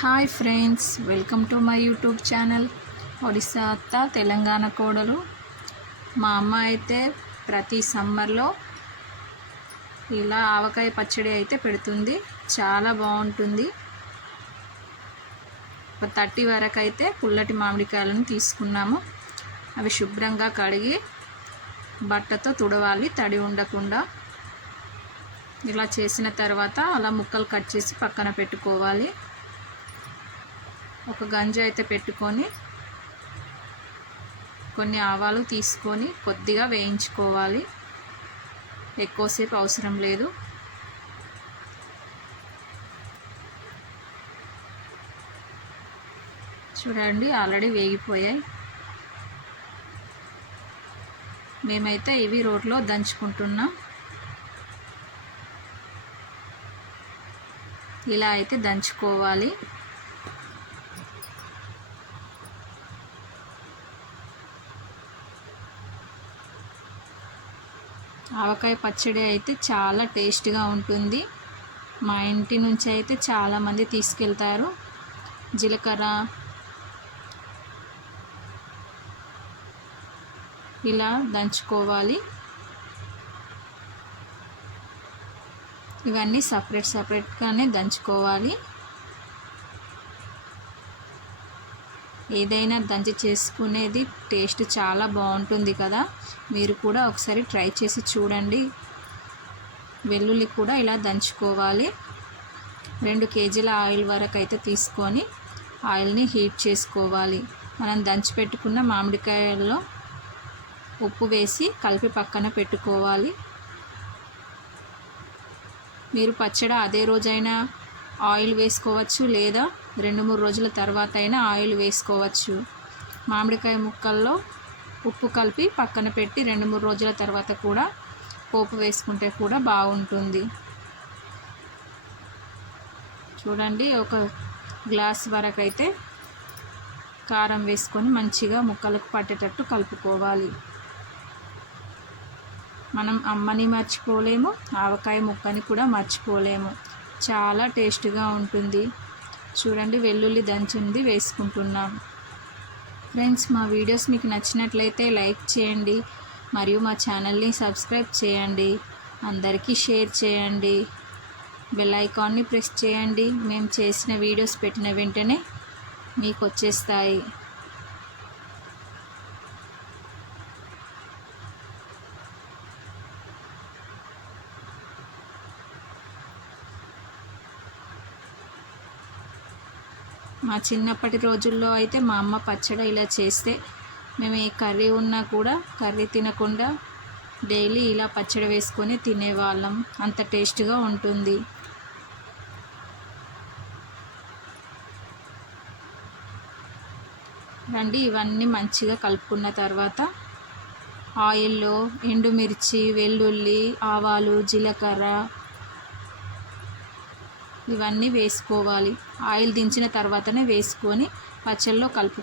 Hi friends, welcome to my YouTube channel Odisha అత్త తెలంగాణ కోడలు. మా అమ్మ అయితే ప్రతి సమ్మర్లో ఇలా ఆవకాయ పచ్చడి అయితే పెడుతుంది. చాలా బాగుంటుంది. ఒక 30 వరకు అయితే పుల్లటి మామిడికాయలను తీసుకున్నాము. అవి శుభ్రంగా కడిగి బట్టతో తుడవాలి, తడి ఉండకుండా. ఇలా చేసిన తర్వాత అలా ముక్కలు కట్ చేసి పక్కన పెట్టుకోవాలి. ఒక గంజి అయితే పెట్టుకొని కొన్ని ఆవాలు తీసుకొని కొద్దిగా వేయించుకోవాలి. ఎక్కువసేపు అవసరం లేదు. చూడండి, ఆల్రెడీ వేగిపోయాయి. మేమైతే ఇవి రోట్లో దంచుకుంటున్నాం. ఇలా అయితే దంచుకోవాలి. ఆవకాయ పచ్చడి అయితే చాలా టేస్ట్గా ఉంటుంది. మా ఇంటి నుంచి అయితే చాలామంది తీసుకెళ్తారు. జీలకర్ర ఇలా దంచుకోవాలి. ఇవన్నీ సపరేట్గానే దంచుకోవాలి. ఏదైనా దంచి చేసుకునేది టేస్ట్ చాలా బాగుంటుంది కదా. మీరు కూడా ఒకసారి ట్రై చేసి చూడండి. వెల్లుల్లి కూడా ఇలా దంచుకోవాలి. 2 కేజీల ఆయిల్ వరకు అయితే తీసుకొని ఆయిల్ని హీట్ చేసుకోవాలి. మనం దంచి పెట్టుకున్న మామిడికాయల్లో ఉప్పు వేసి కలిపి పక్కన పెట్టుకోవాలి. మీరు పచ్చడి అదే రోజైనా ఆయిల్ వేసుకోవచ్చు, లేదా 2-3 రోజుల తర్వాత అయినా ఆయిల్ వేసుకోవచ్చు. మామిడికాయ ముక్కల్లో ఉప్పు కలిపి పక్కన పెట్టి 2-3 రోజుల తర్వాత కూడా పోపు వేసుకుంటే కూడా బాగుంటుంది. చూడండి, ఒక గ్లాస్ వరకు అయితే కారం వేసుకొని మంచిగా ముక్కలకు పట్టేటట్టు కలుపుకోవాలి. మనం అమ్మని మర్చిపోలేము, ఆవకాయ ముక్కని కూడా మర్చిపోలేము. చాలా టేస్ట్గా ఉంటుంది. చూడండి, వెల్లుల్లి దంచింది వేసుకుంటున్నాం. ఫ్రెండ్స్, మా వీడియోస్ మీకు నచ్చినట్లయితే లైక్ చేయండి, మరియు మా ఛానల్ని సబ్స్క్రైబ్ చేయండి. అందరికీ షేర్ చేయండి. బెల్ ఐకాన్ని ప్రెస్ చేయండి. మేము చేసిన వీడియోస్ పెట్టిన వెంటనే మీకు వచ్చేస్తాయి. మా చిన్నప్పటి రోజుల్లో అయితే మా అమ్మ పచ్చడి ఇలా చేస్తే మేము ఏ కర్రీ ఉన్నా కూడా కర్రీ తినకుండా డైలీ ఇలా పచ్చడి వేసుకొని తినేవాళ్ళం. అంత టేస్ట్గా ఉంటుంది. రండి, ఇవన్నీ మంచిగా కలుపుకున్న తర్వాత ఆయిల్లో ఎండుమిర్చి, వెల్లుల్లి, ఆవాలు, జీలకర్ర ఇవన్నీ వేసుకోవాలి. ఆయిల్ దించిన తర్వాతనే వేసుకొని పచ్చళ్ళలో కలుపు